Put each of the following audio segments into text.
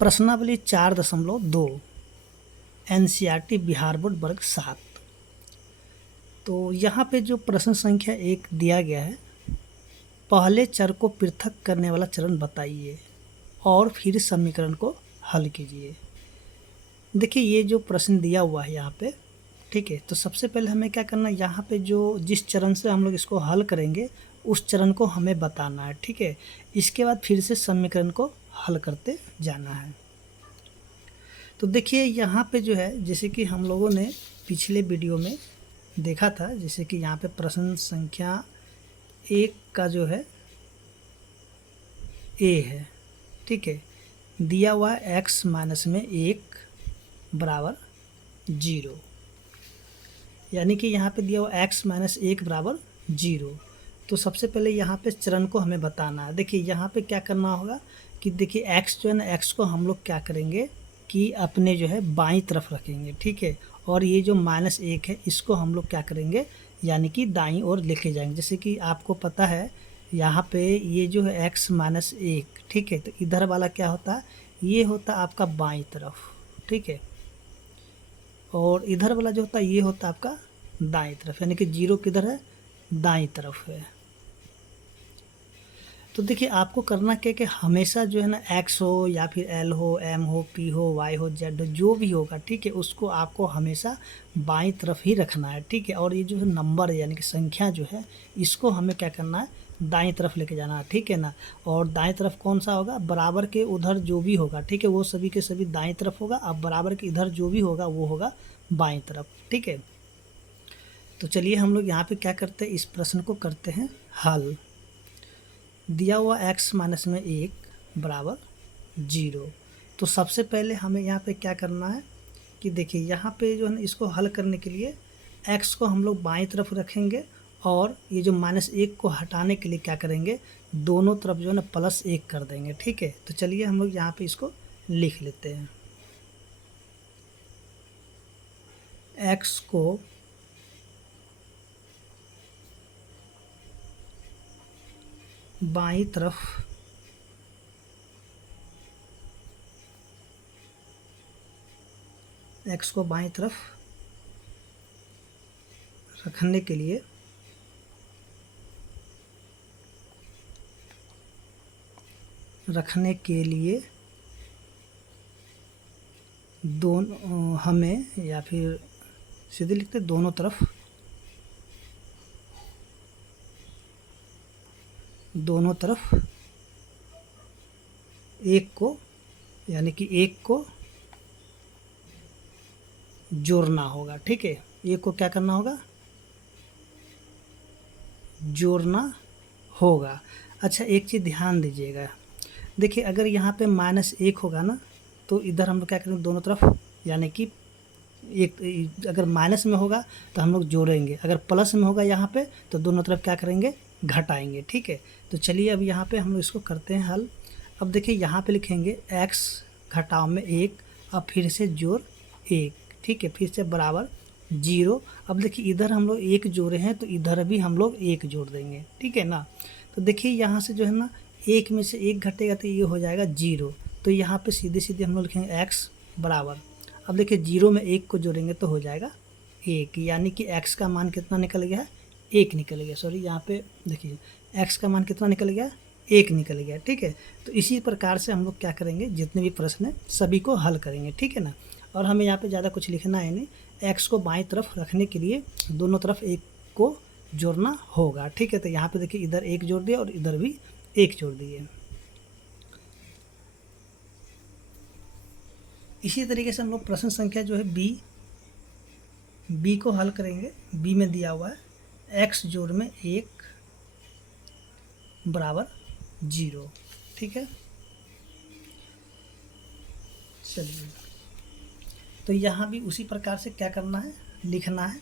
प्रश्नावली 4.2 NCERT Bihar board वर्ग 7। तो यहाँ पे जो प्रश्न संख्या 1 दिया गया है, पहले चर को पृथक करने वाला चरण बताइए और फिर समीकरण को हल कीजिए। देखिए ये जो प्रश्न दिया हुआ है यहाँ पे, ठीक है, तो सबसे पहले हमें क्या करना है, यहाँ पे जो जिस चरण से हम लोग इसको हल करेंगे उस चरण को हमें बताना है, ठीक है। इसके बाद फिर से समीकरण को हल करते जाना है। तो देखिए यहाँ पे जो है, जैसे कि हम लोगों ने पिछले वीडियो में देखा था, जैसे कि यहाँ पे प्रश्न संख्या 1 का जो है ए है, ठीक है, दिया हुआ है x माइनस में 1 बराबर 0, यानी कि यहाँ पे दिया हुआ x माइनस 1 बराबर 0। तो सबसे पहले यहाँ पे चरण को हमें बताना है। देखिए यहाँ पे क्या करना होगा कि देखिए x जो है ना, x को हम लोग क्या करेंगे कि अपने जो है बाईं तरफ रखेंगे, ठीक है, और ये जो माइनस 1 है इसको हम लोग क्या करेंगे, यानी कि दाईं ओर लेके जाएंगे। जैसे कि आपको पता है यहाँ पे ये जो है x माइनस 1, ठीक है, तो इधर वाला क्या होता है, ये होता है आपका बाईं तरफ, ठीक है, और इधर वाला जो होता है ये होता है आपका दाईं तरफ, यानी कि 0 किधर है, दाईं तरफ है। तो देखिए आपको करना क्या है कि हमेशा जो है ना x हो या फिर l हो, m हो, p हो, y हो, z हो, जो भी होगा, ठीक है, उसको आपको हमेशा बाईं तरफ ही रखना है, ठीक है। और ये जो नंबर है यानी कि संख्या जो है, इसको हमें क्या करना है, दाईं तरफ लेके जाना है, ठीक है ना। और दाईं तरफ कौन सा होगा, बराबर के उधर जो भी होगा, ठीक है, वो सभी के सभी दाईं तरफ होगा। अब बराबर के इधर जो भी होगा वो होगा बाईं तरफ, ठीक है। तो चलिए हम लोग यहाँ पे क्या करते हैं, इस प्रश्न को करते हैं हल। दिया हुआ x माइनस में 1 बराबर 0। तो सबसे पहले हमें यहाँ पे क्या करना है कि देखिए यहाँ पे जो है ना, इसको हल करने के लिए x को हम लोग बाईं तरफ रखेंगे और ये जो -1 को हटाने के लिए क्या करेंगे, दोनों तरफ जो है ना +1 कर देंगे, ठीक है। तो चलिए हम लोग यहाँ पे इसको लिख लेते हैं। x को बाईं तरफ रखने के लिए दोनों हमें, या फिर सीधे लिखते दोनों तरफ एक को, यानी कि 1 को जोड़ना होगा, ठीक है। 1 को क्या करना होगा, जोड़ना होगा। अच्छा एक चीज़ ध्यान दीजिएगा, देखिए अगर यहाँ पे -1 होगा ना, तो इधर हम लोग क्या करेंगे, दोनों तरफ, यानी कि एक अगर माइनस में होगा तो हम लोग जोड़ेंगे, अगर प्लस में होगा यहाँ पे तो दोनों तरफ क्या करेंगे, घटाएंगे, ठीक है। तो चलिए अब यहाँ पे हम लोग इसको करते हैं हल। अब देखिए यहाँ पे लिखेंगे x घटाव में 1, अब फिर से जोड़ 1, ठीक है, फिर से बराबर 0। अब देखिए इधर हम लोग 1 जोड़े हैं तो इधर भी हम लोग 1 जोड़ देंगे, ठीक है ना। तो देखिए यहाँ से जो है ना 1 में से 1 घटेगा तो ये हो जाएगा 0। तो यहाँ पे सीधे सीधे हम लोग लिखेंगे x बराबर, अब देखिए 0 में 1 को जोड़ेंगे तो हो जाएगा 1, यानी कि x का मान कितना निकल गया, 1 निकल गया। सॉरी यहाँ पे देखिए x का मान कितना निकल गया, 1 निकल गया, ठीक है। तो इसी प्रकार से हम लोग क्या करेंगे, जितने भी प्रश्न हैं सभी को हल करेंगे, ठीक है ना। और हमें यहाँ पे ज़्यादा कुछ लिखना है नहीं, x को बाईं तरफ रखने के लिए दोनों तरफ 1 को जोड़ना होगा, ठीक है। तो यहाँ पे देखिए इधर 1 जोड़ दिया और इधर भी 1 जोड़ दिए। इसी तरीके से हम लोग प्रश्न संख्या जो है बी को हल करेंगे। बी में दिया हुआ है x जोड़ में 1 बराबर 0, ठीक है। चलिए तो यहाँ भी उसी प्रकार से क्या करना है, लिखना है।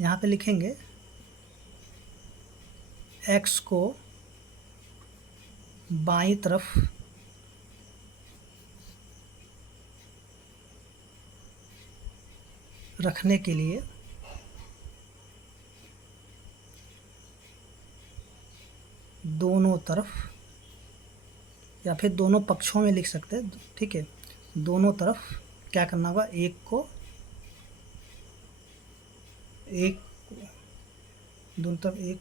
यहाँ पे लिखेंगे x को बाईं तरफ रखने के लिए दोनों तरफ, या फिर दोनों पक्षों में लिख सकते हैं, ठीक है। दोनों तरफ क्या करना होगा, एक दोनों तरफ एक,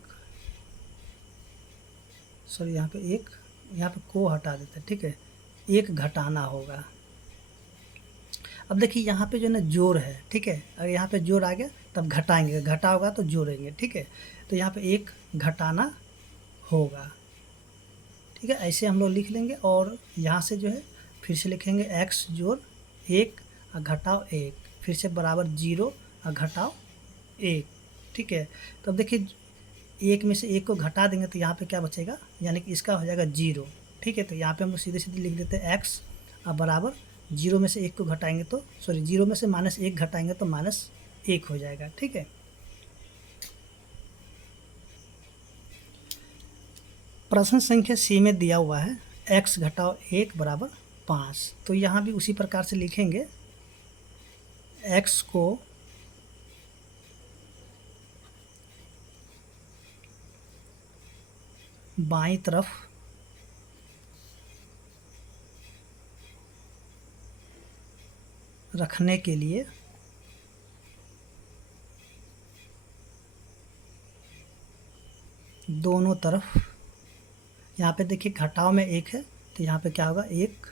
सॉरी यहाँ पे को हटा देते हैं, ठीक है। एक घटाना होगा। अब देखिए यहाँ पे जो है ना जोड़ है, ठीक है। अगर यहाँ पे जोड़ आ गया तब घटाएंगे, घटा होगा तो जोड़ेंगे, ठीक है। तो यहाँ पे एक घटाना होगा, ठीक है। ऐसे हम लोग लिख लेंगे और यहाँ से जो है फिर से लिखेंगे x जोड़ 1 और घटाओ 1, फिर से बराबर 0 और घटाओ 1, ठीक है। तो अब देखिए 1 में से 1 को घटा देंगे तो यहाँ पे क्या बचेगा, यानी कि इसका हो जाएगा 0, ठीक है। तो यहाँ पे हम लोग सीधे सीधे लिख देते हैं x और बराबर 0 में से 1 को घटाएंगे तो, सॉरी 0 में से -1 घटाएंगे तो -1 हो जाएगा, ठीक है। प्रश्न संख्या सी में दिया हुआ है x घटाओ 1 बराबर 5। तो यहाँ भी उसी प्रकार से लिखेंगे, x को बाईं तरफ रखने के लिए दोनों तरफ, यहाँ पे देखिए घटाव में 1 है तो यहाँ पे क्या होगा, 1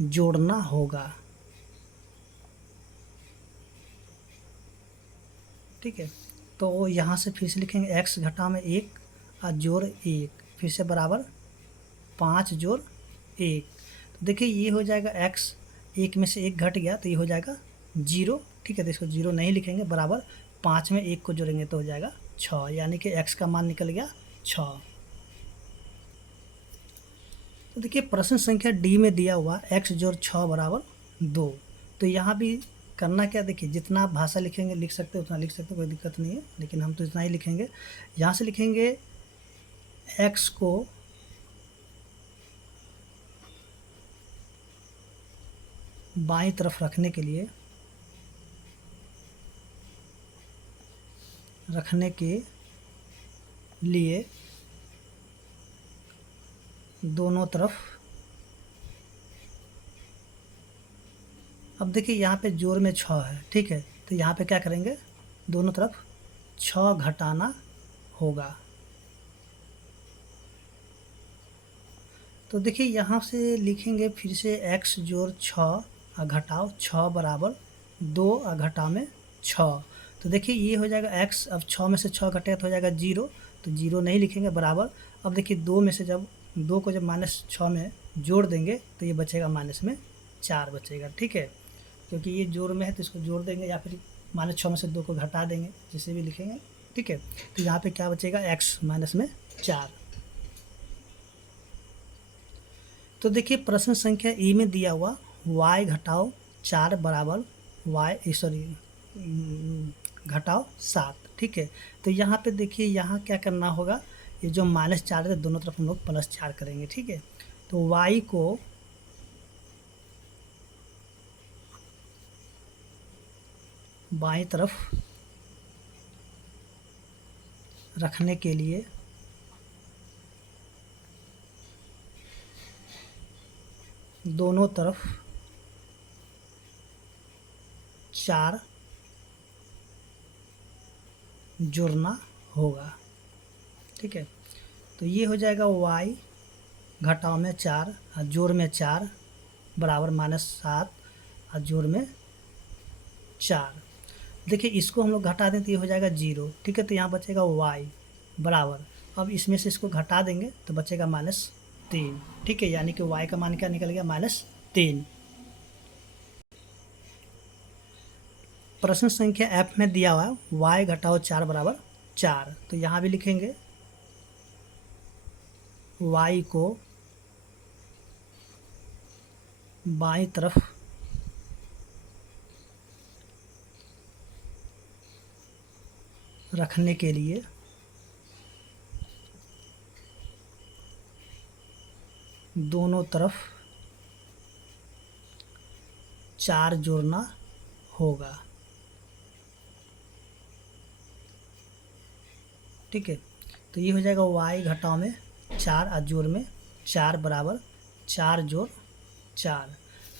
जोड़ना होगा, ठीक है। तो यहाँ से फिर से लिखेंगे x घटाव में 1 और जोड़ 1, फिर से बराबर 5 जोड़ 1। तो देखिए ये हो जाएगा x, 1 में से 1 घट गया तो ये हो जाएगा 0, ठीक है। तो इसको 0 नहीं लिखेंगे, बराबर 5 में 1 को जोड़ेंगे तो हो जाएगा 6, यानी कि x का मान निकल गया 6। तो देखिए प्रश्न संख्या डी में दिया हुआ x जोड़ 6 बराबर 2। तो यहाँ भी करना क्या, देखिए जितना आप भाषा लिखेंगे लिख सकते हो उतना लिख सकते हो, कोई दिक्कत नहीं है, लेकिन हम तो इतना ही लिखेंगे। यहाँ से लिखेंगे x को बाईं तरफ रखने के लिए दोनों तरफ, अब देखिए यहाँ पे जोड़ में 6 है, ठीक है। तो यहाँ पे क्या करेंगे, दोनों तरफ 6 घटाना होगा। तो देखिए यहाँ से लिखेंगे फिर से x जोड़ 6 और घटाओ 6 बराबर 2 और घटाव में 6। तो देखिए ये हो जाएगा x, अब 6 में से 6 घटेगा तो हो जाएगा 0, तो 0 नहीं लिखेंगे, बराबर। अब देखिए 2 में से जब 2 को जब -6 में जोड़ देंगे तो ये बचेगा माइनस में 4 बचेगा, ठीक है। क्योंकि ये जोड़ में है तो इसको जोड़ देंगे, या फिर -6 में से 2 को घटा देंगे, जिसे भी लिखेंगे, ठीक है। तो यहाँ पे क्या बचेगा, x माइनस में 4। तो देखिए प्रश्न संख्या ई में दिया हुआ y घटाओ 4 बराबर घटाओ 7, ठीक है। तो यहाँ पे देखिए यहाँ क्या करना होगा, ये जो -4 है दोनों तरफ हम लोग +4 करेंगे, ठीक है। तो y को बाईं तरफ रखने के लिए दोनों तरफ 4 जोड़ना होगा, ठीक है। तो ये हो जाएगा y घटाव में 4 और जोड़ में 4 बराबर -7 और जोड़ में 4। देखिए इसको हम लोग घटा दें तो ये हो जाएगा 0, ठीक है। तो यहाँ बचेगा y बराबर, अब इसमें से इसको घटा देंगे तो बचेगा -3, ठीक है। यानी कि y का मान क्या निकल गया, -3। प्रश्न संख्या एफ में दिया हुआ y घटाओ 4 बराबर 4। तो यहाँ भी लिखेंगे y को बाईं तरफ रखने के लिए दोनों तरफ 4 जोड़ना होगा, ठीक है। तो ये हो जाएगा y घटाव में 4 और जोड़ में 4 बराबर 4 जोड़ 4।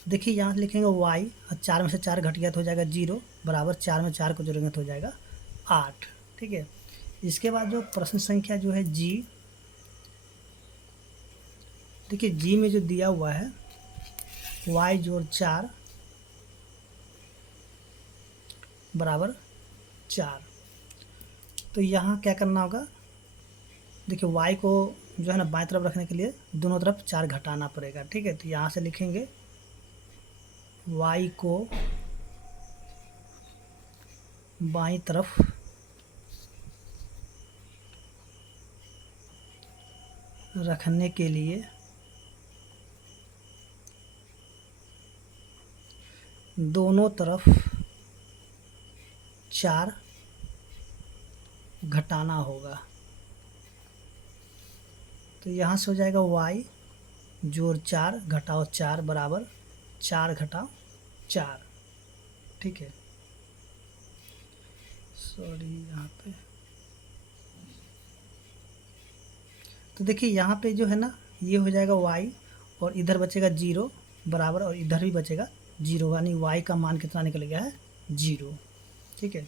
देखिए यहाँ से लिखेंगे y और 4 में से 4 घट गया तो हो जाएगा 0 बराबर 4 में 4 को जोड़ेंगे तो हो जाएगा 8। ठीक है। इसके बाद जो प्रश्न संख्या जो है g, देखिए g में जो दिया हुआ है y जोड़ 4 बराबर 4। तो यहाँ क्या करना होगा, देखिए y को जो है ना बाएं तरफ रखने के लिए दोनों तरफ 4 घटाना पड़ेगा। ठीक है। तो यहाँ से लिखेंगे y को बाईं तरफ रखने के लिए दोनों तरफ 4 घटाना होगा। तो यहाँ से हो जाएगा y जोड़ 4 घटाओ 4 बराबर 4 घटाओ 4। ठीक है। सॉरी यहाँ पे, तो देखिए यहाँ पे जो है ना ये हो जाएगा y और इधर बचेगा 0 बराबर, और इधर भी बचेगा 0, यानी y का मान कितना निकल गया है 0। ठीक है।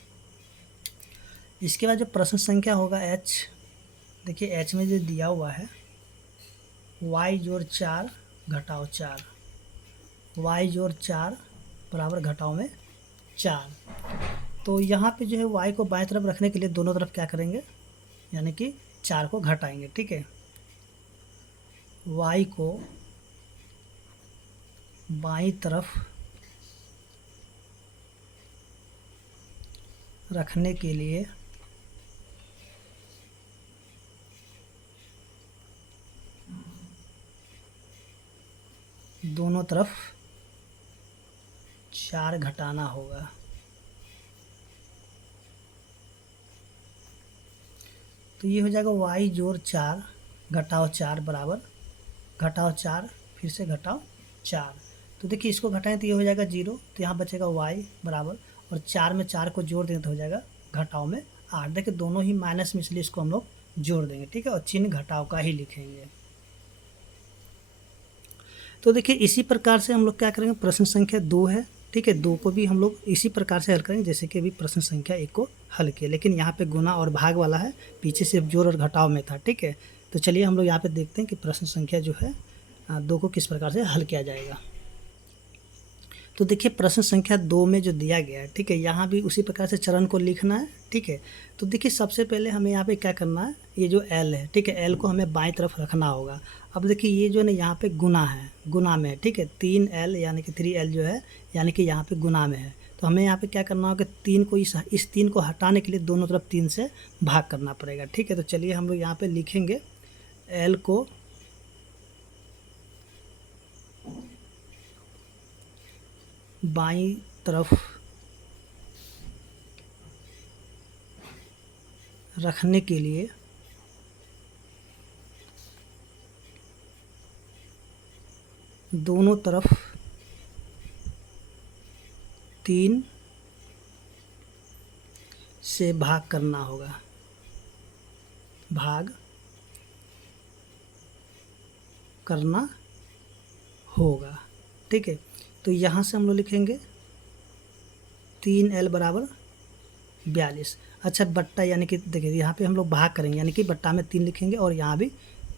इसके बाद जो प्रश्न संख्या होगा h, देखिए h में जो दिया हुआ है y जोड़ 4 घटाओ 4, y जोड़ 4 बराबर घटाओ में 4। तो यहाँ पे जो है y को बाएं तरफ रखने के लिए दोनों तरफ क्या करेंगे, यानी कि 4 को घटाएंगे। ठीक है। y को बाईं तरफ रखने के लिए दोनों तरफ 4 घटाना होगा। तो ये हो जाएगा y जोड़ 4 घटाओ 4 बराबर घटाओ 4 फिर से घटाओ 4। तो देखिए इसको घटाएं तो ये हो जाएगा 0, तो यहाँ बचेगा y बराबर, और 4 में 4 को जोड़ देंगे तो हो जाएगा घटाओ में 8। देखिए दोनों ही माइनस में, इसलिए इसको हम लोग जोड़ देंगे। ठीक है। और चिन्ह घटाव का ही लिखेंगे। तो देखिए इसी प्रकार से हम लोग क्या करेंगे, प्रश्न संख्या 2 है। ठीक है। 2 को भी हम लोग इसी प्रकार से हल करेंगे जैसे कि अभी प्रश्न संख्या 1 को हल किया, लेकिन यहाँ पे गुना और भाग वाला है, पीछे सिर्फ जोड़ और घटाव में था। ठीक है। तो चलिए हम लोग यहाँ पे देखते हैं कि प्रश्न संख्या जो है 2 को किस प्रकार से हल किया जाएगा। तो देखिए प्रश्न संख्या 2 में जो दिया गया है, ठीक है, यहाँ भी उसी प्रकार से चरण को लिखना है। ठीक है। तो देखिए सबसे पहले हमें यहाँ पे क्या करना है, ये जो L है, ठीक है, L को हमें बाईं तरफ रखना होगा। अब देखिए ये जो है ना यहाँ पे गुना है, गुना में है। ठीक है। 3L यानी कि 3L जो है यानी कि यहाँ पे गुना में है। तो हमें यहाँ पे क्या करना होगा, 3 को इस 3 को हटाने के लिए दोनों तरफ 3 से भाग करना पड़ेगा। ठीक है। तो चलिए हम लोग यहाँ पे लिखेंगे L को बाईं तरफ रखने के लिए दोनों तरफ 3 से भाग करना होगा, भाग करना होगा। ठीक है। तो यहाँ से हम लोग लिखेंगे 3L बराबर 42। अच्छा बट्टा, यानी कि देखिए यहाँ पे हम लोग भाग करेंगे, यानी कि बट्टा में 3 लिखेंगे और यहाँ भी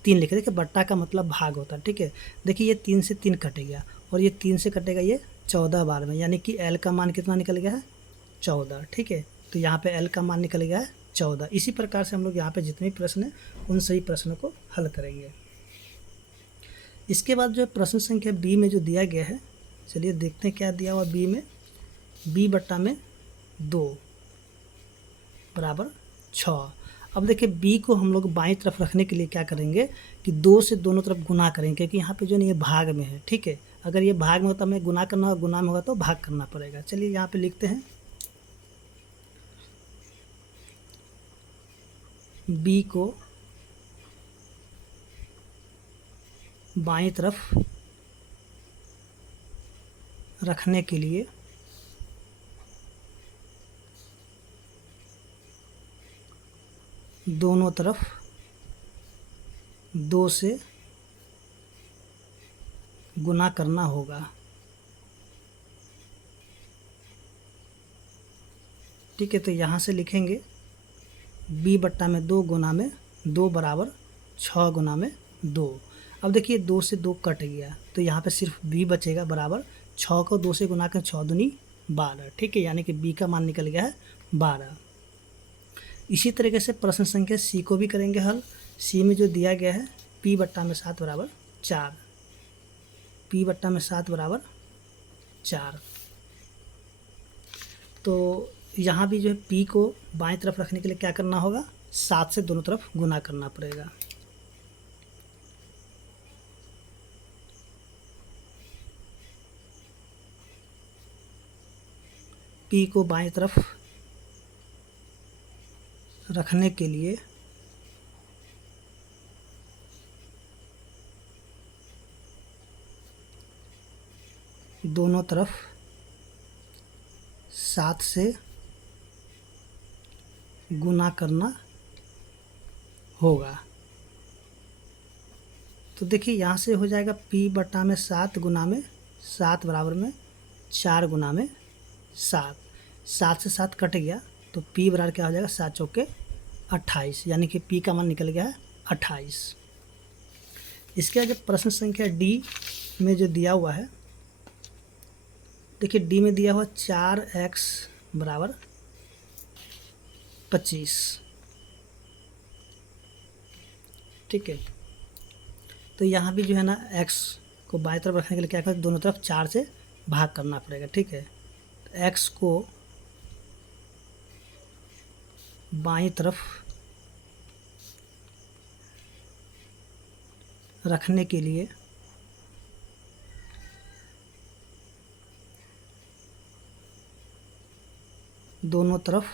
3 लिखेंगे। देखिए बट्टा का मतलब भाग होता है। ठीक है। देखिए ये 3 से 3 कटेगा और ये 3 से कटेगा ये 14 बार में, यानी कि L का मान कितना निकल गया है 14। ठीक है। तो यहाँ पे L का मान निकल गया है 14। इसी प्रकार से हम लोग यहाँ पे जितने भी प्रश्न हैं उन सभी प्रश्नों को हल करेंगे। इसके बाद जो प्रश्न संख्या B में जो दिया गया है, चलिए देखते हैं क्या दिया हुआ B में। B बट्टा में 2 बराबर 6। अब देखिए B को हम लोग बाईं तरफ रखने के लिए क्या करेंगे कि 2 से दोनों तरफ गुना करेंगे, क्योंकि यहाँ पे जो नहीं ये भाग में है। ठीक है। अगर ये भाग में होता हमें गुना करना होगा, गुना में होगा तो भाग करना पड़ेगा। चलिए यहाँ पे लिखते हैं B को बाईं तरफ रखने के लिए दोनों तरफ 2 से गुना करना होगा। ठीक है, तो यहाँ से लिखेंगे b बट्टा में 2 गुना में 2 बराबर 6 गुना में 2। अब देखिए 2 से 2 कट गया तो यहाँ पे सिर्फ b बचेगा बराबर 6 को 2 से गुना कर 6 दूनी 12। ठीक है, यानी कि b का मान निकल गया है 12। इसी तरीके से प्रश्न संख्या c को भी करेंगे हल। c में जो दिया गया है p बट्टा में 7 बराबर 4, p बट्टा में 7 बराबर 4। तो यहाँ भी जो है p को बाएं तरफ रखने के लिए क्या करना होगा, 7 से दोनों तरफ गुना करना पड़ेगा। p को बाएं तरफ रखने के लिए दोनों तरफ 7 से गुना करना होगा। तो देखिए यहाँ से हो जाएगा p बटा में 7 गुना में 7 बराबर में 4 गुना में 7। 7 से 7 कट गया तो p बराबर क्या हो जाएगा, 7 चौके 28, यानी कि p का मान निकल गया है 28। इसके बाद जब प्रश्न संख्या d में जो दिया हुआ है, देखिए d में दिया हुआ 4x बराबर 25। ठीक है, तो यहाँ भी जो है ना x को बाएं तरफ रखने के लिए क्या करें, दोनों तरफ 4 से भाग करना पड़ेगा। ठीक है, तो x को बाईं तरफ रखने के लिए दोनों तरफ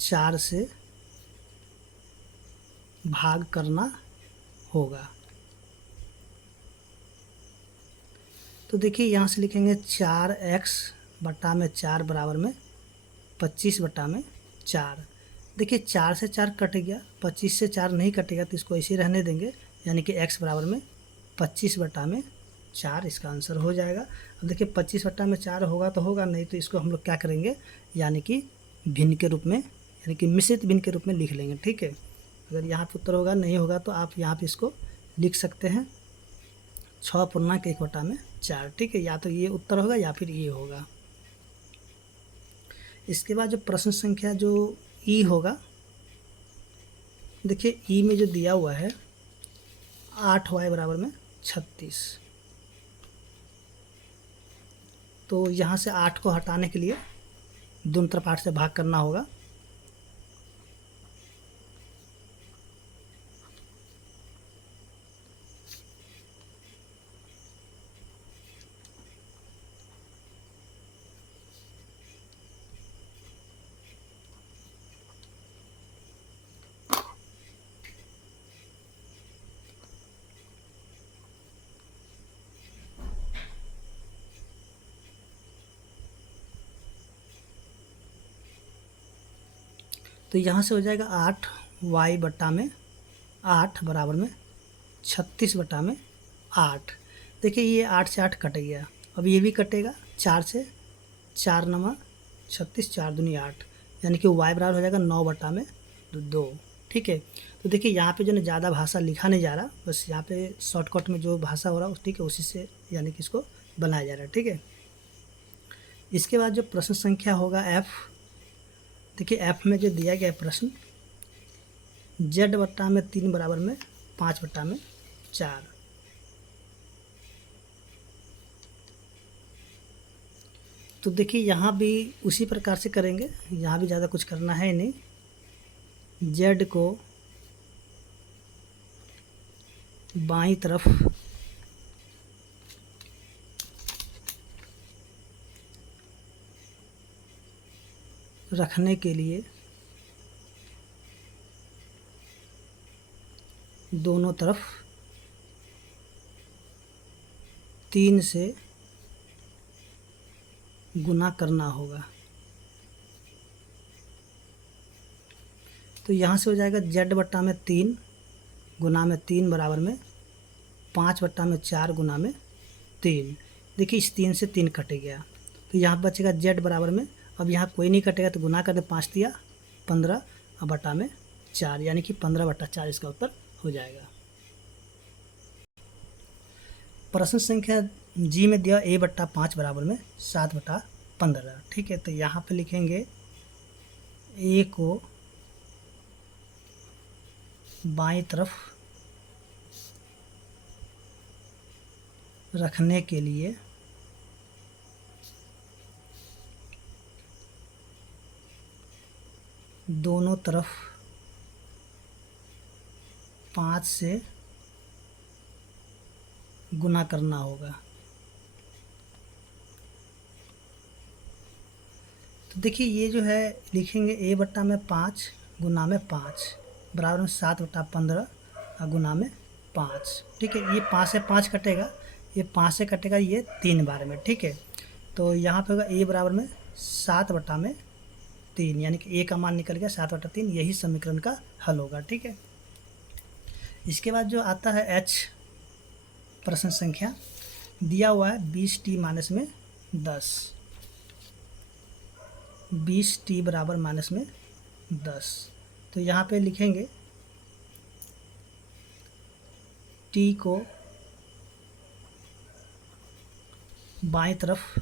4 से भाग करना होगा। तो देखिए यहाँ से लिखेंगे 4x बटा में 4 बराबर में 25 बटा में 4। देखिए 4 से 4 कट गया, 25 से 4 नहीं कटेगा तो इसको ऐसे ही रहने देंगे, यानी कि x बराबर में 25 बटा में 4 इसका आंसर हो जाएगा। अब देखिए 25 बटा में 4 होगा तो होगा, नहीं तो इसको हम लोग क्या करेंगे, यानी कि भिन्न के रूप में, यानी कि मिश्रित भिन्न के रूप में लिख लेंगे। ठीक है, अगर यहाँ पे उत्तर होगा, नहीं होगा तो आप यहाँ पे इसको लिख सकते हैं 6 पूर्णांक 1 बटा में 4। ठीक है, या तो ये उत्तर होगा या फिर ये होगा। इसके बाद जो प्रश्न संख्या जो ई होगा, देखिए ई में जो दिया हुआ है 8y बराबर में 36। तो यहाँ से 8 को हटाने के लिए दोनों तरफ 8 से भाग करना होगा। तो यहाँ से हो जाएगा 8y बटा में 8 बराबर में 36 बटा में 8। देखिए ये 8 से 8 कट गया, अब ये भी कटेगा 4 से, 4 नमा 36, 4 दूनी 8, यानी कि y बराबर हो जाएगा 9 बटा में 2। ठीक है, तो देखिए यहाँ पे जो है ज़्यादा भाषा लिखा नहीं जा रहा, बस यहाँ पे शॉर्टकट में जो भाषा हो रहा है ठीक है उसी से यानी कि इसको बनाया जा रहा है। ठीक है, इसके बाद जो प्रश्न संख्या होगा f, देखिए f में जो दिया गया प्रश्न z बट्टा में 3 बराबर में 5 बट्टा में 4। तो देखिए यहाँ भी उसी प्रकार से करेंगे, यहाँ भी ज़्यादा कुछ करना है नहीं। z को बाईं तरफ रखने के लिए दोनों तरफ 3 से गुना करना होगा। तो यहाँ से हो जाएगा z बट्टा में 3 गुना में 3 बराबर में 5/4 गुना में 3। देखिए इस 3 से 3 कट गया, तो यहाँ बचेगा z बराबर में, अब यहाँ कोई नहीं कटेगा तो गुना कर दे, 5 दिया 15 और बटा में 4, यानी कि 15/4 इसका उत्तर हो जाएगा। प्रश्न संख्या जी में दिया a/5 बराबर में 7/15। ठीक है, तो यहाँ पे लिखेंगे a को बाईं तरफ रखने के लिए दोनों तरफ 5 से गुना करना होगा। तो देखिए ये जो है लिखेंगे a/5 गुना में 5 बराबर में 7/15 और गुना में 5। ठीक है, ये 5 से 5 कटेगा, ये 5 से कटेगा ये 3 बार में। ठीक है, तो यहाँ पे होगा a बराबर में 7/3, यानी कि a का मान निकल गया 7/3, यही समीकरण का हल होगा। ठीक है, इसके बाद जो आता है h प्रश्न संख्या दिया हुआ है 20t माइनस में 10, 20t बराबर माइनस में 10। तो यहाँ पे लिखेंगे t को बाईं तरफ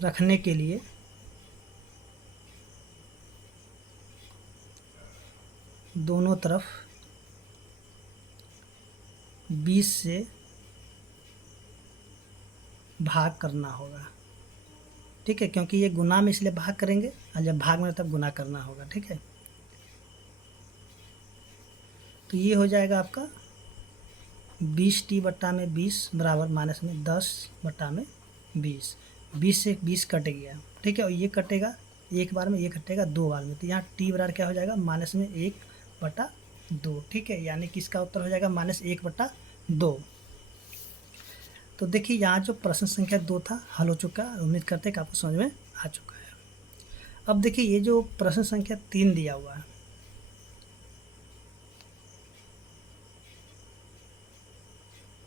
रखने के लिए दोनों तरफ 20 से भाग करना होगा। ठीक है, क्योंकि ये गुना में इसलिए भाग करेंगे और जब भाग में तब गुना करना होगा। ठीक है, तो ये हो जाएगा आपका 20t बट्टा में 20 बराबर माइनस में 10/20। 20 से 20 कट गया। ठीक है, और ये कटेगा एक बार में, ये कटेगा 2 बार में, तो यहाँ t बराबर क्या हो जाएगा माइनस में 1/2। ठीक है, यानी कि इसका उत्तर हो जाएगा -1/2। तो देखिए यहाँ जो प्रश्न संख्या 2 था हल हो चुका है, उम्मीद करते हैं कि आपको समझ में आ चुका है। अब देखिए ये जो प्रश्न संख्या 3 दिया हुआ है